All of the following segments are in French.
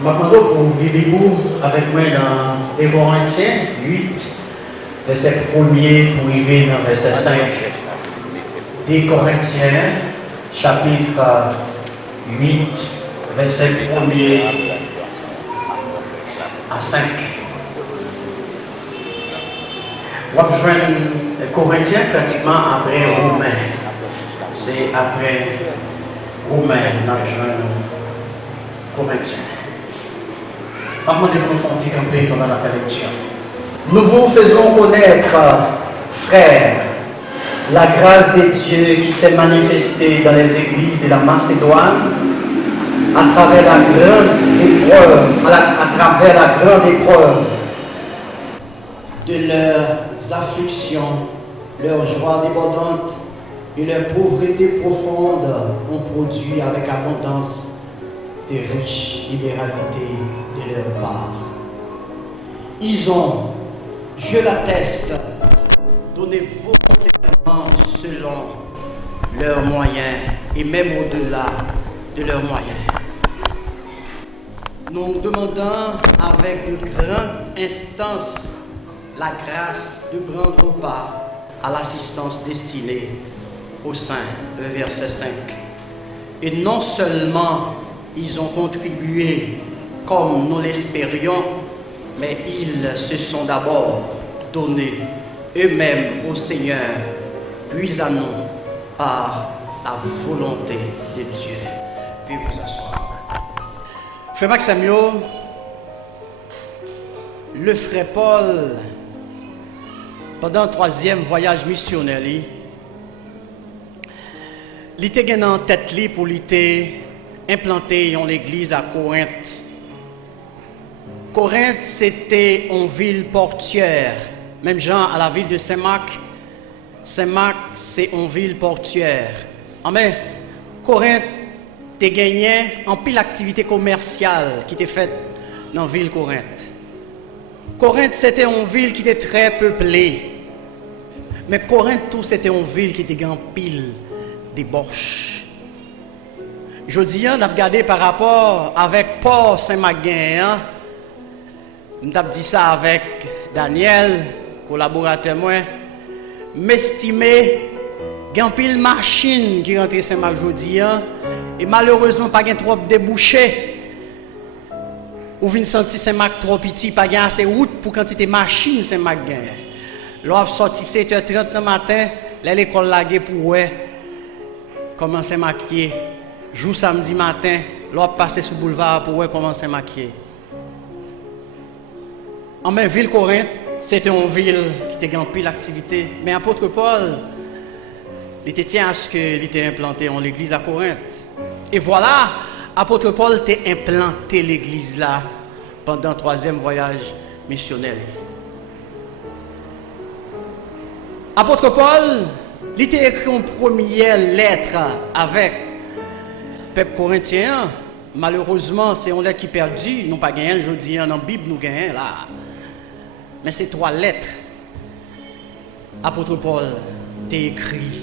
Maintenant, pour ouvrir les livres avec moi dans les Corinthiens 8, verset 1er pour arriver dans verset 5. Des Corinthiens, chapitre 8, verset 1er à 5. On va joindre Corinthiens pratiquement après Romains. C'est après Romains, on a joint Corinthiens. Par contre, nous faisons un petit campé pendant la lecture. Nous vous faisons connaître, frères, la grâce de Dieu qui s'est manifestée dans les églises de la Macédoine à travers la grande épreuve de leurs afflictions, leur joie débordante et leur pauvreté profonde ont produit avec abondance de riches libéralités de leur part. Ils ont, je l'atteste, donné volontairement selon leurs moyens et même au-delà de leurs moyens. Nous demandons avec une grande instance la grâce de prendre part à l'assistance destinée au sein, le verset 5. Et non seulement ils ont contribué comme nous l'espérions, mais ils se sont d'abord donnés eux-mêmes au Seigneur, puis à nous par la volonté de Dieu. Puis vous asseoir. Frère Maximio, le frère Paul, pendant le 3e voyage missionnaire, il était en tête pour implanter une église à Corinthe. Corinthe, c'était une ville portuaire. Même genre à la ville de Saint-Marc. Saint-Marc, c'est une ville portuaire. Amen. Corinthe, tu gagné en pile activité commerciale qui était faite dans la ville Corinthe. Corinthe, c'était une ville qui était très peuplée. Mais Corinthe, tout, c'était une ville qui était en pile débauche. Je dis, on a regardé par rapport avec Paul Saint-Maguin, on a dit ça avec Daniel, collaborateur moi, m'estimer qu'il pile machine qui rentre Saint-Marc aujourd'hui et malheureusement pas trop débouché. Ou vient sentir Saint-Marc trop petit, pas assez de route pour quantité machine Saint-Marc gagne. L'offre sorti 7h30 le matin, l'école laguée pour commencer à maquiller. Jour samedi matin, l'autre passer sur le boulevard pour commencer à maquiller. En même ville Corinthe, c'était une ville qui était en pile l'activité. Mais apôtre Paul, il était tient à ce qu'il était implanté en l'église à Corinthe. Et voilà, apôtre Paul était implanté l'église là pendant le 3e voyage missionnaire. Apôtre Paul, il était écrit une première lettre avec le peuple corinthien. Malheureusement, c'est une lettre qui est perdue. Nous pas gagné aujourd'hui dans la Bible, nous gagnons là. Mais c'est 3 lettres. Apôtre Paul t'a écrit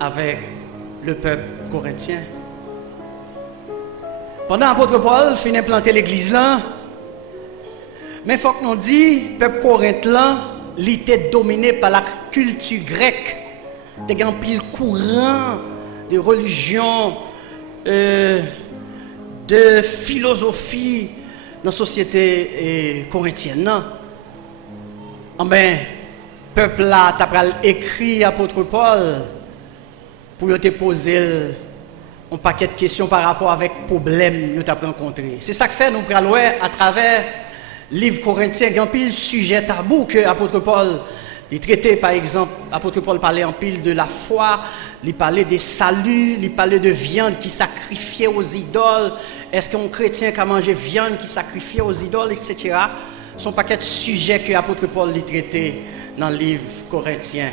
avec le peuple corinthien. Pendant l'apôtre Paul finit planter l'église là, mais il faut que nous disions, le peuple corinthien là, il était dominé par la culture grecque. Il y a un pile courant de religion, de philosophie dans la société corinthienne. Mais le peuple là, tu as écrit l'apôtre Paul pour te poser un paquet de questions par rapport avec les problèmes que tu as rencontrés. C'est ça que fait nous prenons à travers le livre Corinthiens, il y a un pile sujet tabou que l'apôtre Paul il traitait. Par exemple, l'apôtre Paul parlait en pile de la foi, il parlait des saluts, il parlait de viande qui sacrifiait aux idoles. Est-ce qu'un chrétien qui a mangé viande qui sacrifiait aux idoles, etc. Son paquet de sujets que l'apôtre Paul il traitait dans le livre Corinthiens.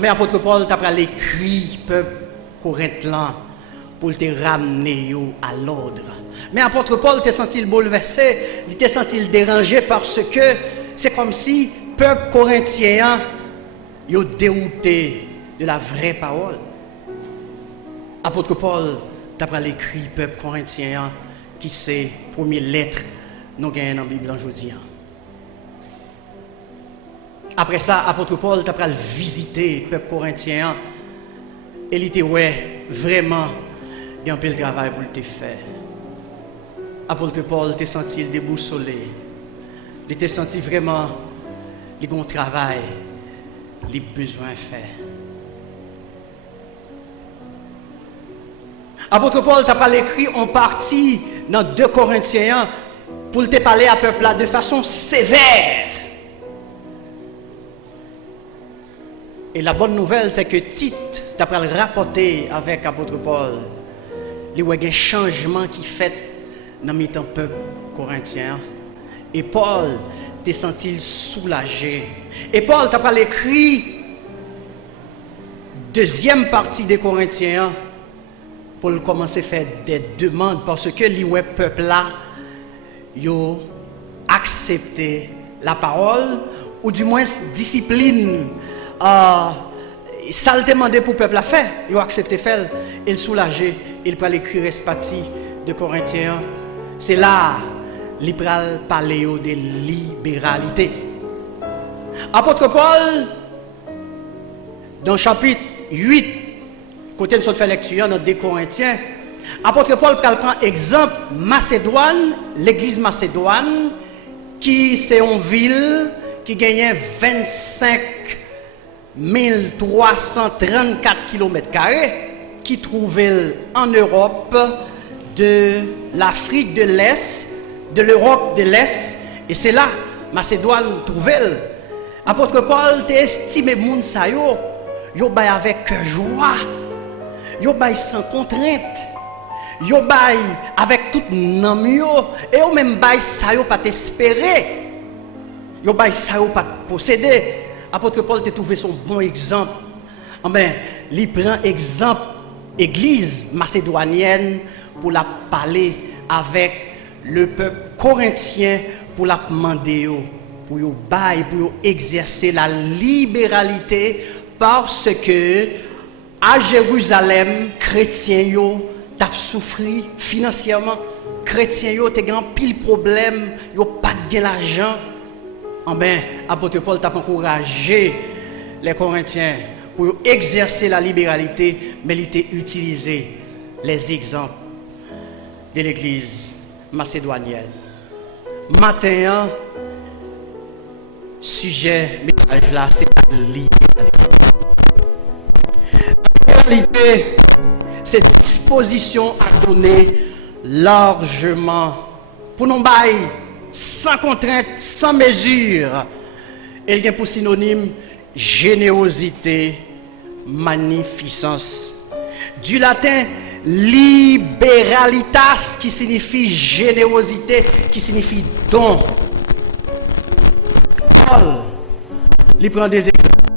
Mais l'apôtre Paul t'a écrit peuple corinthien pour te ramener à l'ordre. Mais l'apôtre Paul t'a senti le bouleversé, il t'a senti le dérangé parce que c'est comme si le peuple corinthien a dérouté de la vraie parole. L'apôtre Paul d'après l'écrit peuple corinthien qui c'est première lettre nous gagnons dans la Bible aujourd'hui. Après ça, apôtre Paul d'après visiter peuple corinthien et il était ouais vraiment il y a un peu de travail pour le faire. Apôtre Paul t'a senti déboussolé. Il t'a senti vraiment il y a un travail, il a besoin de faire. Apôtre Paul t'a pas écrit en partie dans 2 Corinthiens pour te parler à peuple là de façon sévère. Et la bonne nouvelle c'est que Tite t'a pas rapporté avec apôtre Paul. Il y a un changement qui fait dans le peuple corinthien. Et Paul t'a senti soulagé. Et Paul t'a pas écrit deuxième partie des Corinthiens pour commencer à faire des demandes parce que les peuple là yo accepté la parole ou du moins discipline ça le demandé pour le peuple à faire, ils ont accepté faire, ils soulagé, ils peut écrire cette partie de Corinthiens. C'est là ils peuvent parler de libéralité. Apôtre Paul dans chapitre 8 côté nous fait lecture dans 2 Corinthiens, apôtre Paul prend exemple Macédoine, l'église Macédoine qui c'est une ville qui gagnait 25 1334 km² qui trouvait en Europe de l'Afrique de l'Est, de l'Europe de l'Est, et c'est là Macédoine trouvait. Apôtre Paul t'a estimé moun sa yo bay avec joie, yo bay sans contrainte, yo bay avec tout nam yo, et yo même bay sa yo pas t'espérer, yo bay sa yo pas posséder. Apôtre Paul t'a trouvé son bon exemple. Il prend exemple église macédonienne pour la parler avec le peuple corinthien pour la demander pour exercer la libéralité parce que à Jérusalem chrétiens yo t'a souffert financièrement, chrétiens yo t'ont grand pile problème, yo pas de l'argent. Apôtre Paul t'a encouragé les Corinthiens pour exercer la libéralité, mais il t'a utilisé les exemples de l'église macédonienne. Matin, sujet, message là, c'est la libéralité. La libéralité, c'est disposition à donner largement pour nous bailler. Sans contrainte, sans mesure. Elle vient pour synonyme générosité, magnificence. Du latin liberalitas qui signifie générosité, qui signifie don. Paul, il prend des exemples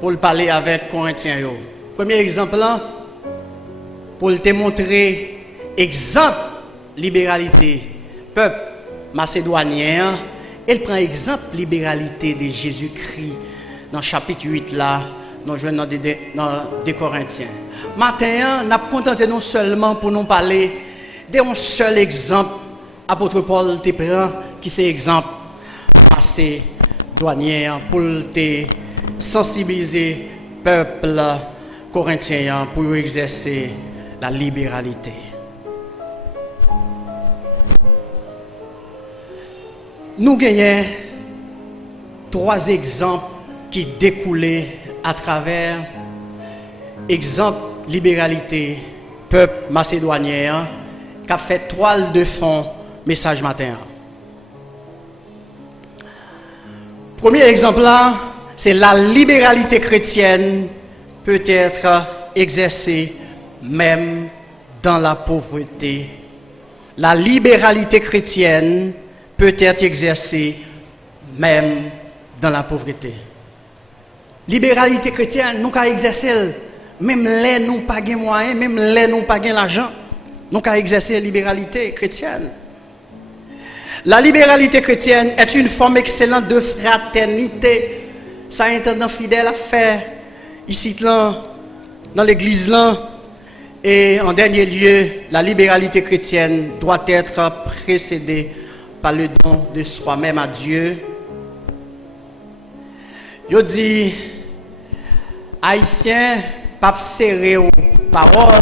pour le parler avec Corinthiens. Premier exemple là, pour te montrer exemple libéralité, peuple macédonien, elle prend exemple libéralité de Jésus-Christ dans le chapitre 8 là, nous jouons dans des Corinthiens. Matin, nous contenté non seulement pour nous parler d'un seul exemple, apôtre Paul te prend qui c'est exemple macédonien pour te sensibiliser peuple corinthien pour exercer la libéralité. Nous gagnons 3 exemples qui découlaient à travers exemple libéralité peuple macédonien qui a fait toile de fond message matin. Premier exemple là, c'est la libéralité chrétienne peut être exercée même dans la pauvreté. La libéralité chrétienne peut être exercée même dans la pauvreté. Libéralité chrétienne, nous pouvons exercer même les nous pas de moyens, même les nous pas de l'argent. Nous pouvons exercer la libéralité chrétienne. La libéralité chrétienne est une forme excellente de fraternité. Ça intendant fidèle à faire ici là, dans l'église là, Et en dernier lieu, la libéralité chrétienne doit être précédée par le don de soi-même à Dieu. Je dis, Haïtien, pas serré aux paroles,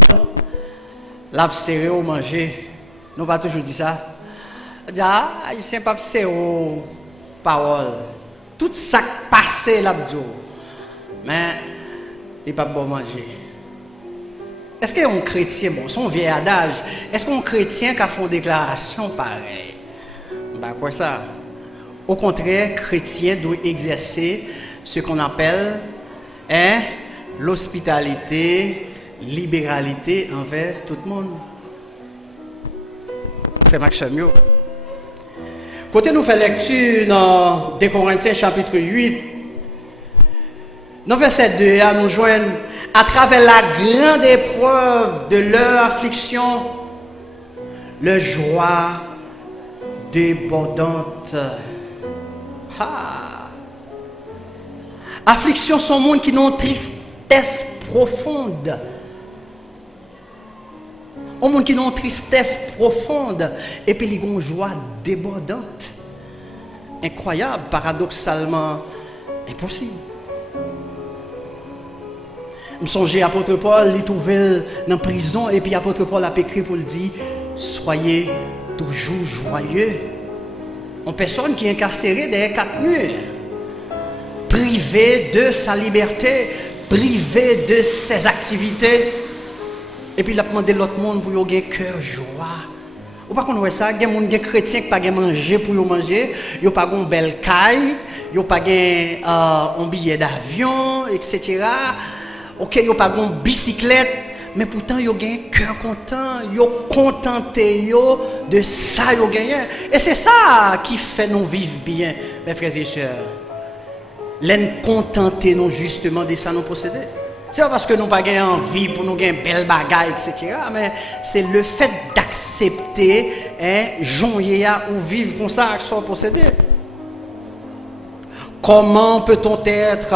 la serré au manger. Nous pas toujours dit ça. Haïtien, pas serré aux paroles. Tout ça passé là-dedans. Mais il n'est pas bon manger. Est-ce qu'un chrétien, bon, son vieil adage, est-ce qu'un chrétien qui a fait une déclaration pareille? Ben, quoi ça? Au contraire, chrétien doit exercer ce qu'on appelle l'hospitalité, libéralité envers tout le monde. Fait maximum mieux. Côté nous fait lecture dans 2 Corinthiens chapitre 8, dans verset 2, à nous joindre à travers la grande épreuve de leur affliction, leur joie débordante. Affliction sont monde qui ont tristesse profonde. Au monde qui ont tristesse profonde et puis ils ont une joie débordante. Incroyable, paradoxalement impossible. Je me songeais apôtre Paul, il trouvait dans la prison et puis apôtre Paul a écrit pour le dire soyez toujours joyeux. Une personne qui est incarcérée derrière 4 murs, privée de sa liberté, privée de ses activités. Et puis il a demandé l'autre monde pour avoir un cœur joie. Ou pas qu'on voit ça, il y a des chrétiens qui n'ont pas manger pour manger, ils n'ont pas une belle caille, ils n'ont pas un billet d'avion, etc. Ok, ils n'ont pas une bicyclette, mais pourtant ils ont un cœur content, ils ont contenté de ça qu'ils ont gagné. Et c'est ça qui fait nous vivre bien, mes frères et sœurs. L'en contenter nous justement de ça nous posséder. C'est pas parce que nous n'avons pas envie pour nous gagner belle bagaille, etc. Mais c'est le fait d'accepter, joindre ou vivre comme ça, que soit possédé. Comment peut-on être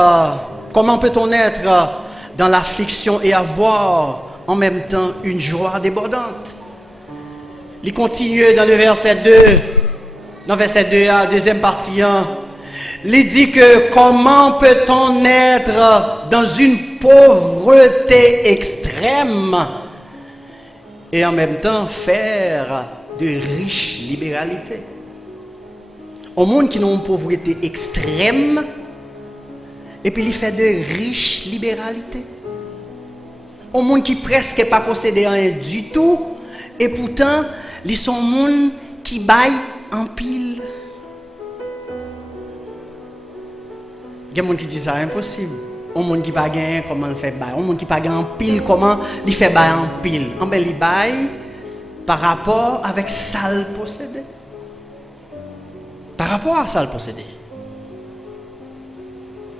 dans l'affliction et avoir en même temps une joie débordante? Il continue dans le verset 2, dans verset 2, à deuxième partie 1. Il dit que comment peut-on être dans une pauvreté extrême et en même temps faire de riches libéralités? Au monde qui n'a une pauvreté extrême et puis il fait de riches libéralités. Au monde qui presque pas possédé rien du tout et pourtant ils sont monde qui baille en pile. Il y a des gens qui disent ça impossible. Il y a des gens qui ne pas gagner comment il fait bail. Il y a des gens qui ne pas gagner en pile comment il fait bail en pile. En bel il bail par rapport avec ça le possédé. Par rapport à ça le possédé.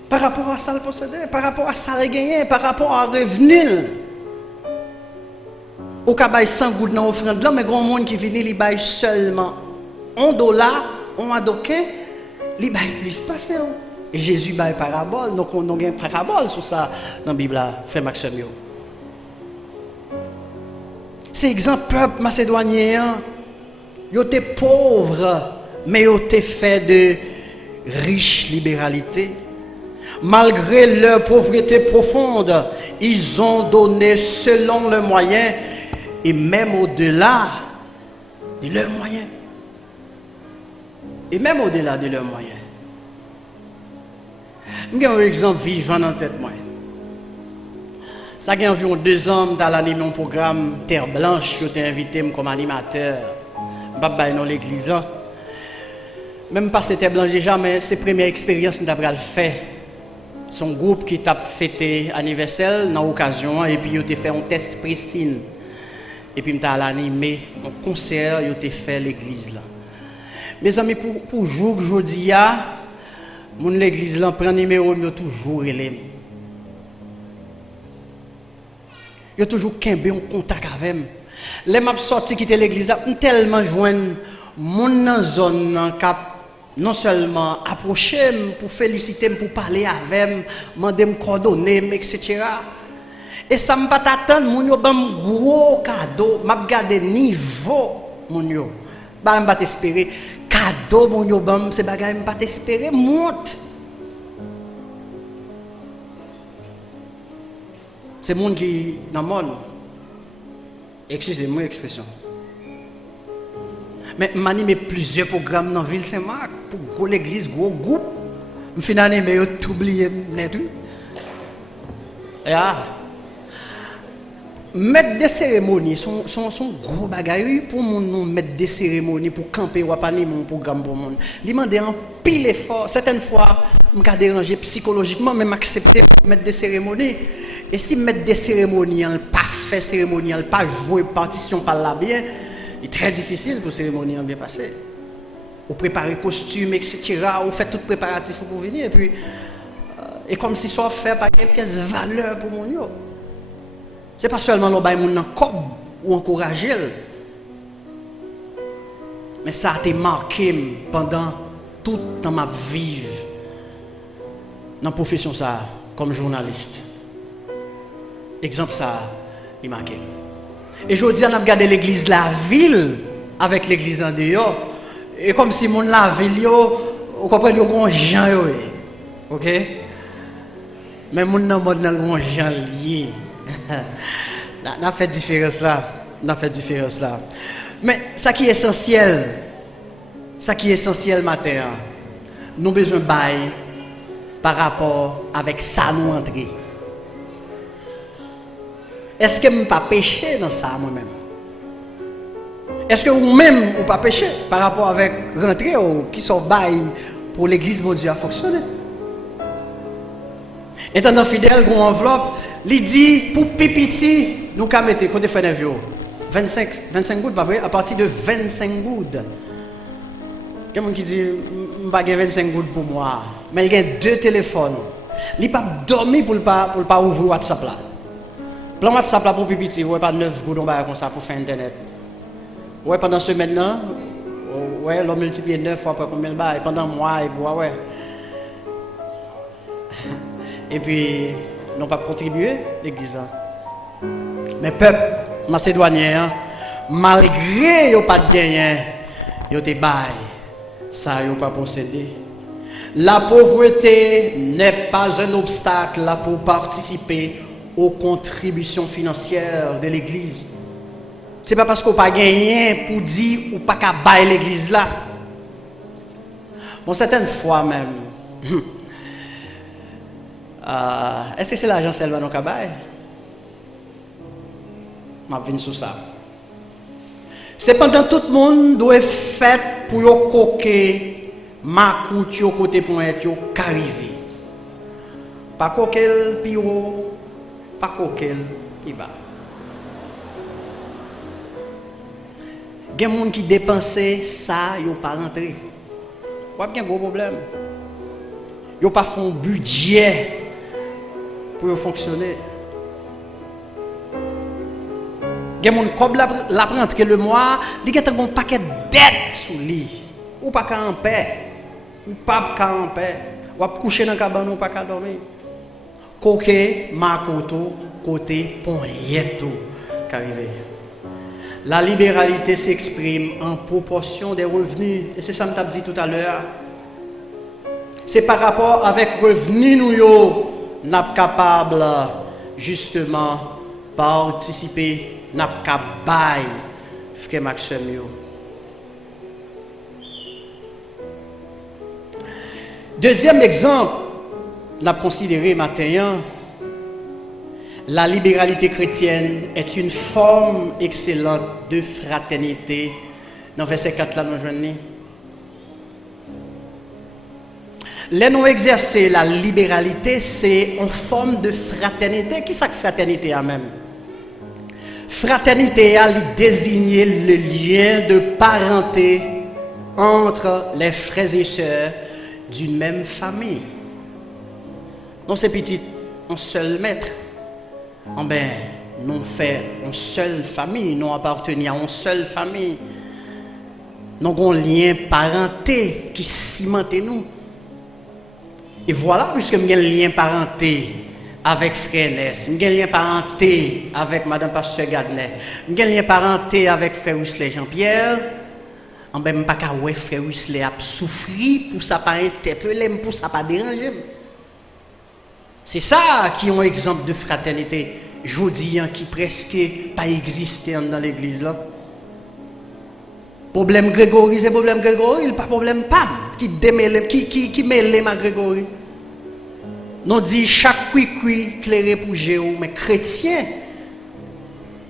Par rapport à ça le possédé. Par rapport à ça le gagner. Par rapport à revenu. Au cas bail 100 gouttes dans l'offrande là, mais grand monde qui vient il bail seulement $1, on a doké, il bail plus passé. Et Jésus bail parabole, donc on a une parabole sur ça dans la Bible, frère Maxime. C'est exemple peuple macédonien, ils étaient pauvres, mais ils étaient faits de riches libéralités. Malgré leur pauvreté profonde, ils ont donné selon leurs moyens et même au-delà de leurs moyens. Et même au-delà de leurs moyens. J'ai un exemple vivant en tête. Ça fait environ 2 ans dans l'animé un programme Terre Blanche, qui été invité comme animateur. Dans l'église. Même pas Terre Blanche déjà, mais c'est la première expérience que j'ai fait. Son groupe qui t'a fêté anniversaire dans l'occasion et puis il a fait un test pristine. Et puis il a animé un concert, il a fait l'église là. Mes amis, pour jour que je dis, mon l'église là prend numéro, il a toujours élève. Il a toujours qu'un contact avec moi. Les m'a sorti quitter l'église là, tellement joindre mon zone cap non seulement approcher pour féliciter pour parler avec demander me coordonner etc. Et ça me pas t'attendre, mon yo bam gros cadeau, m'a regarder niveau mon yo. Ba me pas t'espérer cadeau mon yo bam, c'est bagay me pas t'espérer monte. C'est monde qui dans monde. Excusez-moi l'expression. Mais m'anime plusieurs programmes dans ville Saint-Marc pour gros l'église, gros groupe. Me fin année mais yo t'oublier net. Ah. Mettre des cérémonies sont gros bagaille pour mon mettre des cérémonies pour camper ou pas mon programme pour monde. Li mandé un pile effort. Certaines fois, me ka déranger psychologiquement même accepter mettre des cérémonies. Et si mettre des cérémonies, pas fait cérémonie, pas jouer partition par là bien, il est très difficile pour cérémonie bien passer. Vous préparez costume, etc. Vous faites tout préparatif pour venir et puis et comme si ça fait pas une pièce de valeur pour mon yo. C'est pas seulement le bail mon cob ou encourager, mais ça a été marqué pendant toute ma vie dans la profession ça comme journaliste. Exemple ça, il marqué. Et je dis on a regardé l'église la ville avec l'église en dehors et comme si mon la ville yo, vous comprenez yo gon gens yo. OK? Mais mon nan mod nan gon gens lié. n'a fait différence là, mais ça qui est essentiel matin, nous besoin bail par rapport avec ça nous entrer. Est-ce que je pas péché dans ça moi-même? Est-ce que vous-même ou pas péché par rapport avec rentrer ou qui sont bail pour l'église mon Dieu à fonctionner? Étant fidèle, gros enveloppe, il dit pour pipiti, nous qu'à mettre côté frère 25 gouttes, pas vrai? À partir de 25 gouttes. Quelqu'un qui dit, je n'ai pas 25 gouttes pour moi, mais il y a 2 téléphones. Il n'a pas dormi pour ne pas ouvrir WhatsApp là. Plan WhatsApp là pour pipiti, vous n'avez pas 9 gouttes comme ça pour faire Internet. Ouais, pendant ce maintenant, ouais, l'on multiplie 9 fois pour combien de bail, pendant un mois, et puis ouais. Et puis, n'ont pas contribué, l'église. Mais peuple macédonien, malgré qu'ils n'ont pas de gain, ils ont des bails, ça ils n'ont pas possédé. La pauvreté n'est pas un obstacle pour participer aux contributions financières de l'église. Ce n'est pas parce qu'on n'a pas gagné pour dire ou pas qu'à bailler l'église là. Bon, certaines fois même, est-ce que c'est l'argent seulement qu'on a baillé? Je vais sur ça. Cependant, tout le monde doit faire pour yo coquer ma couture côté pour être arrivé. Pas coquer puis pas coquer puis bas. Il y a des gens qui dépensent ça, ils n'ont pas rentré. Il y a un gros problème. Ils n'ont pas fait un budget pour fonctionner. Il y a des gens qui la rentré le mois, ils ont un paquet de dettes sous lui. Ou pas qu'à en paix. Ou pas qu'à en paix. Ou pas coucher dans le cabane ou pas qu'à dormir. Coquet, marcoto, côté, ponyeto, qu'arrivé. La libéralité s'exprime en proportion des revenus. Et c'est ça que je t'ai dit tout à l'heure. C'est par rapport avec revenus nous sommes capables justement participer, nous sommes capables frère Maxime. Deuxième exemple, nous avons considéré maintenant. La libéralité chrétienne est une forme excellente de fraternité. Dans verset 4 là, nous joignons. Les nous exercer la libéralité, c'est une forme de fraternité. Qui est-ce que fraternité a même? Fraternité a désigné le lien de parenté entre les frères et sœurs d'une même famille. Non, c'est petit, un seul maître. Oh ben, nous faisons une seule famille, nous appartenons à une seule famille. Nous avons un lien parenté qui cimente nous. Et voilà, puisque nous avons un lien parenté, avec frère Ness, j'ai un lien parenté avec madame pasteur Gardner, j'ai un lien parenté avec frère Wesley Jean-Pierre, en même pas qu'à ouais frère Wesley a souffri pour ça pas interpeller, pour ça pas déranger. C'est ça qui est un exemple de fraternité, je dis qui presque pas existé dans l'église là. Problème Grégory, c'est problème Grégory, il pas problème Pam qui démêle qui mêle ma Grégory. Nous dit chaque cuicui clairé pour Jéhu, mais chrétien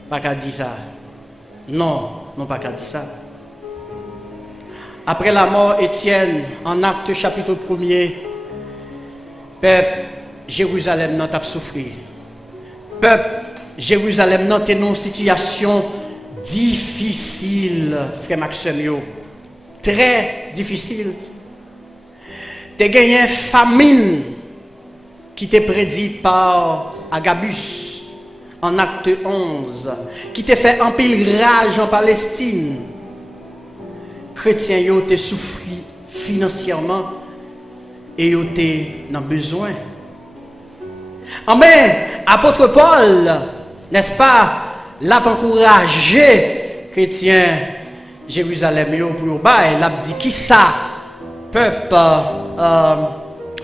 pas qu'à dire ça. Non pas qu'à dire ça. Après la mort Étienne en Actes chapitre 1er, peuple Jérusalem n'a pas souffert. Peuple Jérusalem n'a pas une situation difficile, frère Maxime, très difficile. Tu as gagné une famine qui t'est prédite par Agabus en Acte 11, qui t'a fait un pile rage en Palestine. Chrétiens yo te souffri financièrement et yo te dans besoin. Amen. Apôtre Paul, n'est-ce pas, l'a encouragé chrétiens Jérusalem yo pour yo bail, l'a dit qui ça peuple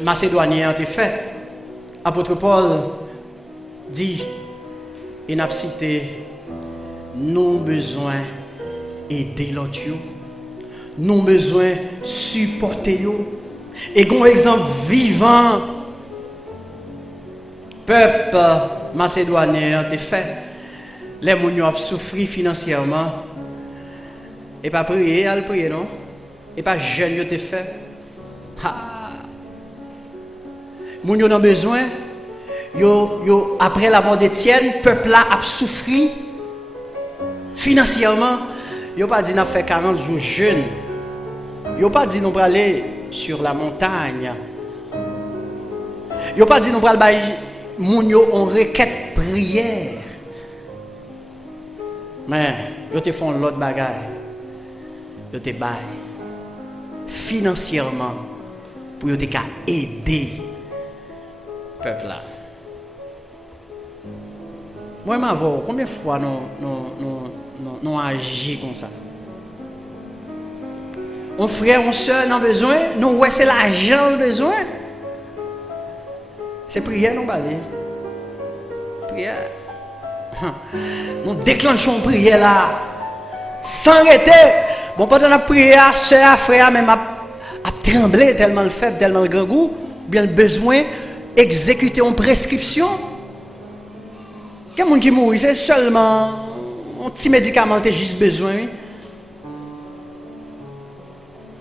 macédonien te fait. Apôtre Paul dit il n'a cité nous besoin aider l'autre. Nous besoin supporter yo. Et un exemple vivant peuple macédonien te fait les gens ont souffert financièrement et pas prier à le prier non et pas jeune yo te fait moun yo ont besoin yo après la mort d'Étienne peuple là a souffert financièrement yo pas dit n'a fait 40 jours jeûne. Yo pas dit nous pour aller sur la montagne. Yo pas dit nous pour aller moun yo on requête prière. Mais yo te font l'autre bagaille. Yo te bail financièrement pour yo te ka aider peuple là. Moi m'avo combien de fois nous agit comme ça. On frère, on soeur n'a besoin, nous ouais c'est l'argent besoin. C'est prière nous balé. Prière. Nous déclenchons prière là sans arrêter. Bon pendant la prière, soeur, frère même a tremblé tellement le faible, tellement le grand goût, bien le besoin exécuter une prescription. Quelqu'un qui mourit, c'est seulement un petit médicament que juste besoin.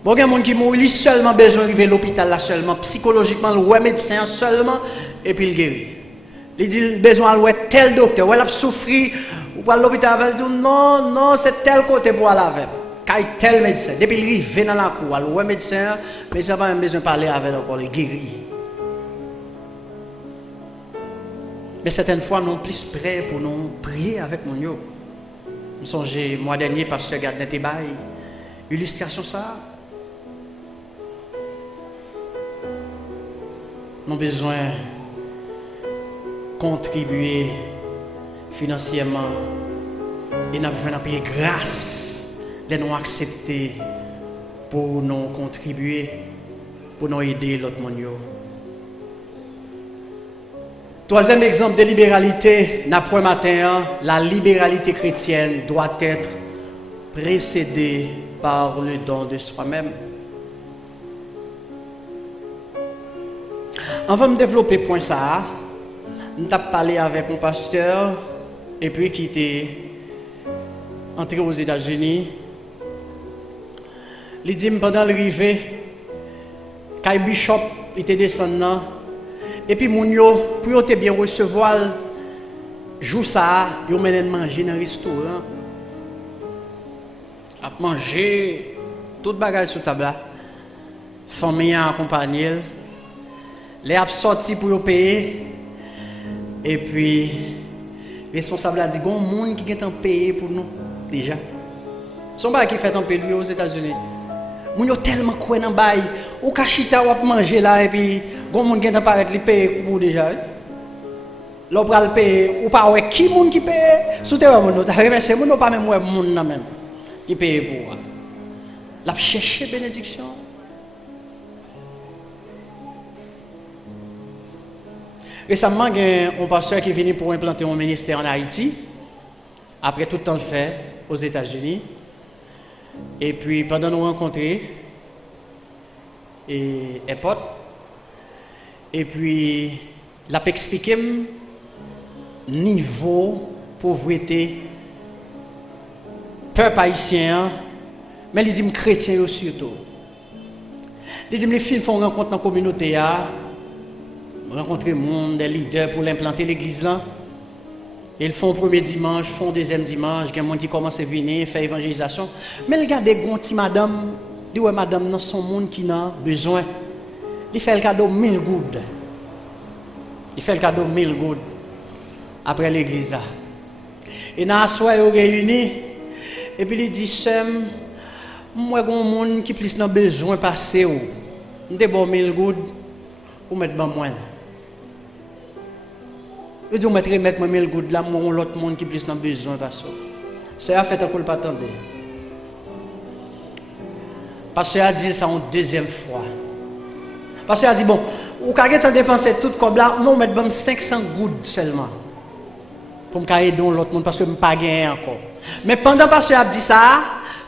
Bon, il y a des gens qui mourent, il a seulement besoin d'arriver à l'hôpital, là seulement, psychologiquement, le médecin seulement, et puis il guérit. Il dit besoin de tel docteur, ou il a souffert, ou pour l'hôpital, il dit non, c'est tel côté pour aller avec. Quand tel médecin, depuis il arrive dans la cour, le médecin, mais il n'a pas besoin de parler avec encore, il guérit. Mais certaines fois, nous sommes plus prêts pour nous prier avec mon yo. Je me songe, mois dernier, pasteur Gardner Tebaï, illustration ça. Nous avons besoin de contribuer financièrement et nous avons besoin de payer grâce de nous accepter pour nous contribuer, pour nous aider l'autre monde. Troisième exemple de libéralité, n'après matin, la libéralité chrétienne doit être précédée par le don de soi-même. Avant de développer point ça, nous avons parlé avec un pasteur et puis qui était entré aux États-Unis. Il dit pendant l'arrivée, quand Bishop était descendu, et puis moun yo pour te bien recevoir jour ça, yo mène manger dans restaurant. A manger tout bagage sur table là. Famille accompagner. Les a sorti pour yo payer. Et puis responsable a dit gon monde qui est en payer pour nous déjà. Son bail qui fait en payer aux États-Unis. Moun yo tellement quoi dans bail, ou ka chita ou manger là et puis gon monde qui est paraître li payer pour déjà. L'on pral payer ou pas ouais qui moun qui paye sous terre moun ta remercier moun pas même ouais moun nan même qui paye pour la chercher bénédiction. Récemment il y a un pasteur qui est venu pour implanter un ministère en Haïti après tout le temps le fait aux États-Unis et puis pendant nous rencontrer et pote et puis l'a expliqué niveau pauvreté peuple haïtien mais les hymnes chrétiens surtout les hymnes les filles font rencontre dans la communauté rencontrer monde des leaders pour l'implanter l'église là ils font premier dimanche font deuxième dimanche il y a des gens qui commencent à venir faire évangélisation mais regardez gonti madame dit ouais madame dans son monde qui n'a besoin il fait le cadeau 1000 gouttes il fait le cadeau 1000 gouttes après l'église là. Et dans la soirée, ils réunis. Et puis il dit, Sem, moi, j'ai un monde qui plus n'a besoin de passer. Je dis, bon, 1000 gouttes, ou mettre moins. Je dis, on mettrait 1000 gouttes là, moi, l'autre monde qui plus n'a besoin de passer. C'est à fait un coup, pas attendre. Parce qu'il a dit ça une deuxième fois. Parce qu'il a dit, bon, ou quand tu as dépensé tout comme là, non, mettre 500 gouttes seulement. Pour me aider l'autre monde parce que je ne pas gagné encore. Mais pendant que pasteur a dit ça,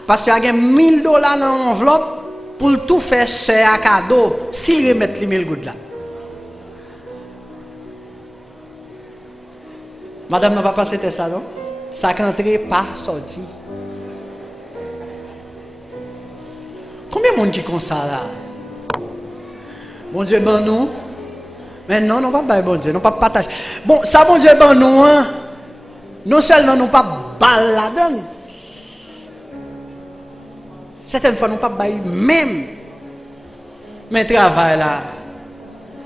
pasteur a gagné $1000 dans l'enveloppe pour tout faire c'est à cadeau s'il remet les 1000 gouttes là. Madame n'a pas passé ça non? Ça rentré pas sorti. Combien de monde qui comme ça là? Bon Dieu ben nous. Mais non, non pas bon Dieu, non pas partage. Bon, ça bon Dieu ben nous hein. Non seulement nous pas balle là-dedans. Certaines fois nous pas bail même. Mais travail là.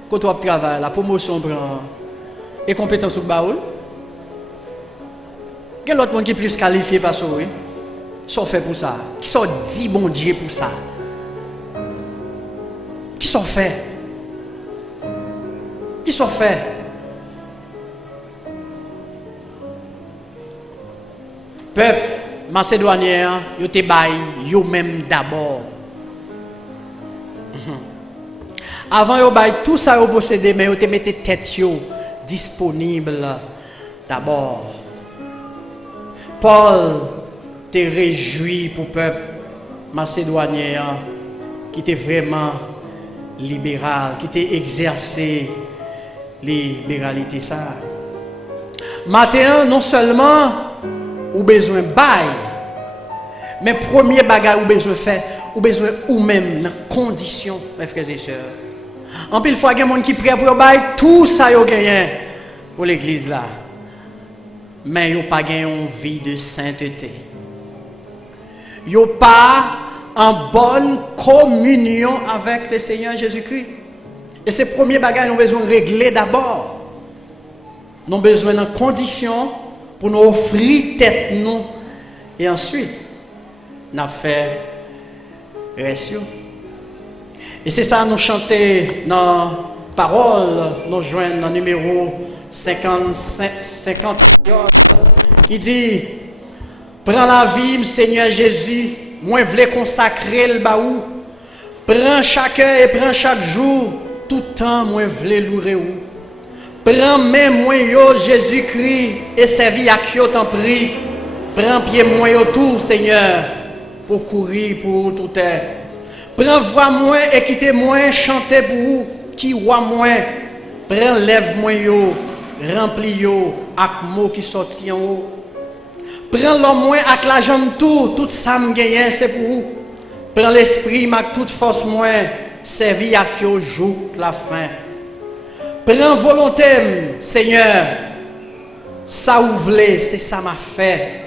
Quand on travaille la promotion prend et compétence au baoul. Quel autre monde qui est plus qualifié par ça oui? Qui sont fait pour ça? Qui sont dit bon Dieu pour ça? Qui sont fait? Qui sont faits? Peuple macédonien, yo te bay yo même d'abord. Avant yo bay tout ça yo possédé mais yo te mette tête yo disponible d'abord. Paul te réjoui pour peuple macédonien qui était vraiment libéral, qui était exercé libéralité ça. Maintenant non seulement ou besoin bail mais premier bagage ou besoin faire ou besoin ou même dans condition mes frères et sœurs. En pile fois il y a des gens qui prêt pour bail tout ça yo gagné pour l'église là. Mais yo pas gagné une vie de sainteté. Yo pas en bonne communion avec le Seigneur Jésus-Christ. Et c'est le premier bagage nous besoin de régler d'abord. Nous avons besoin de conditions pour nous offrir tête nous. Et ensuite, nous fait reste. Et c'est ça nous chanter dans parole, nous joignons dans le numéro 50 qui dit prends la vie, Seigneur Jésus, moi je veux consacrer le baou. Prends chaque heure et prends chaque jour, tout temps moi je veux louer ou. Prends même moi yo Jésus-Christ et servi à qui t'en prie. Prends pied moi yo tout Seigneur pour courir pour tout est. Prends voix moi et quittez moi chanter pour vous qui voit moi. Prends lève moi yo, remplis yo avec mots qui sortent en haut. Prends l'homme moi avec la jambe tout ça me gagne c'est pour vous. Prends l'esprit avec toute force moi, servi à qui au jour la fin. Prends volonté, Seigneur, ça ouvre, c'est ça m'a fait.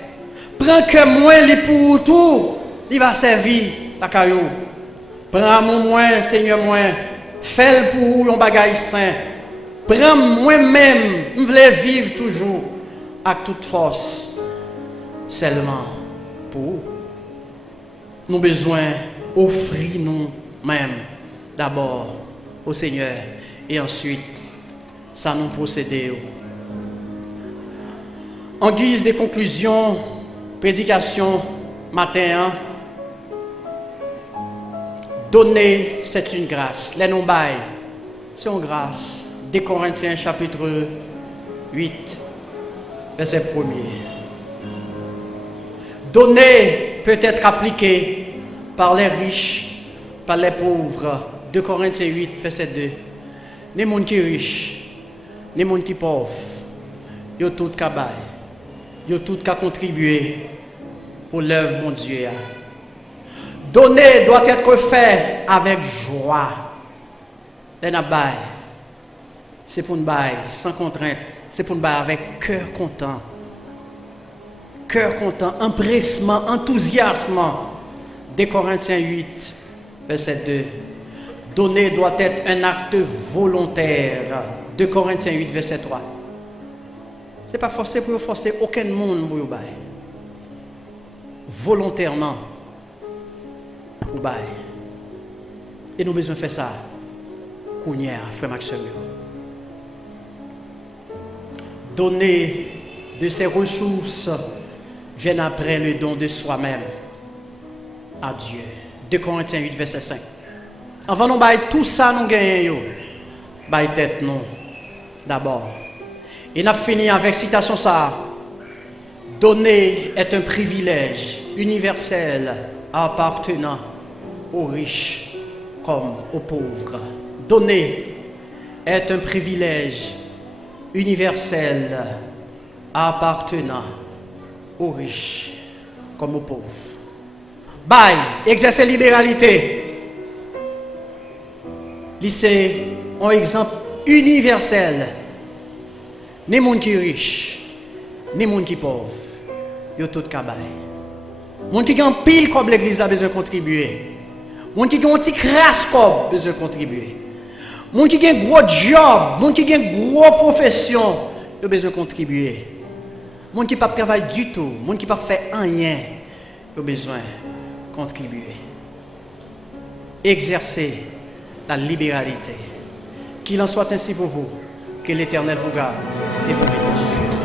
Prends que moi, li pour tout, il va servir la caillou. Prends moi, Seigneur, moi, fais pour un bagage saint. Prends moi-même, je veux vivre toujours avec toute force, seulement pour vous. Nous avons besoin d'offrir nous-mêmes d'abord au Seigneur et ensuite ça nous procéder En guise de conclusion, prédication matin, donner, c'est une grâce. Les non-bails, c'est une grâce. 2 Corinthiens chapitre 8, verset 1er. Donner peut être appliqué par les riches, par les pauvres. 2 Corinthiens 8, verset 2. Les gens qui sont riches, les gens qui sont pauvres, ils ont tout qu'à bailler, ils ont tout qu'à contribuer pour l'œuvre de mon Dieu. Donner doit être fait avec joie. Les bail, c'est pour nous bailler sans contrainte, c'est pour nous bailler avec cœur content. Cœur content, empressement, enthousiasme. 2 Corinthiens 8, verset 2. Donner doit être un acte volontaire. 2 Corinthiens 8, verset 3. Ce n'est pas forcé pour forcer aucun monde pour bailler. Volontairement pour bailler. Et nous avons besoin de faire ça. Kounia, frère Maxime. Donner de ses ressources vient après le don de soi-même à Dieu. 2 Corinthiens 8, verset 5. Avant nous bailler tout ça, nous gagnons. Bailler tête nous d'abord. Et nous fini avec citation ça. Donner est un privilège universel appartenant aux riches comme aux pauvres. Donner est un privilège universel appartenant aux riches comme aux pauvres. Bail, exercer libéralité. C'est un exemple universel. Ni gens qui sont riches, ni gens qui sont pauvres. Ils ont tout qu'à bailler. Les gens qui ont pile comme l'église a besoin de contribuer. Les gens qui ont un petit crasse comme besoin de contribuer. Les gens qui ont un gros job, les gens qui ont une grosse profession, ils ont besoin de contribuer. Les gens qui ne travaillent pas du tout, les gens qui ne font rien, ils ont besoin de contribuer. Exercer la libéralité. Qu'il en soit ainsi pour vous. Que l'Éternel vous garde et vous bénisse.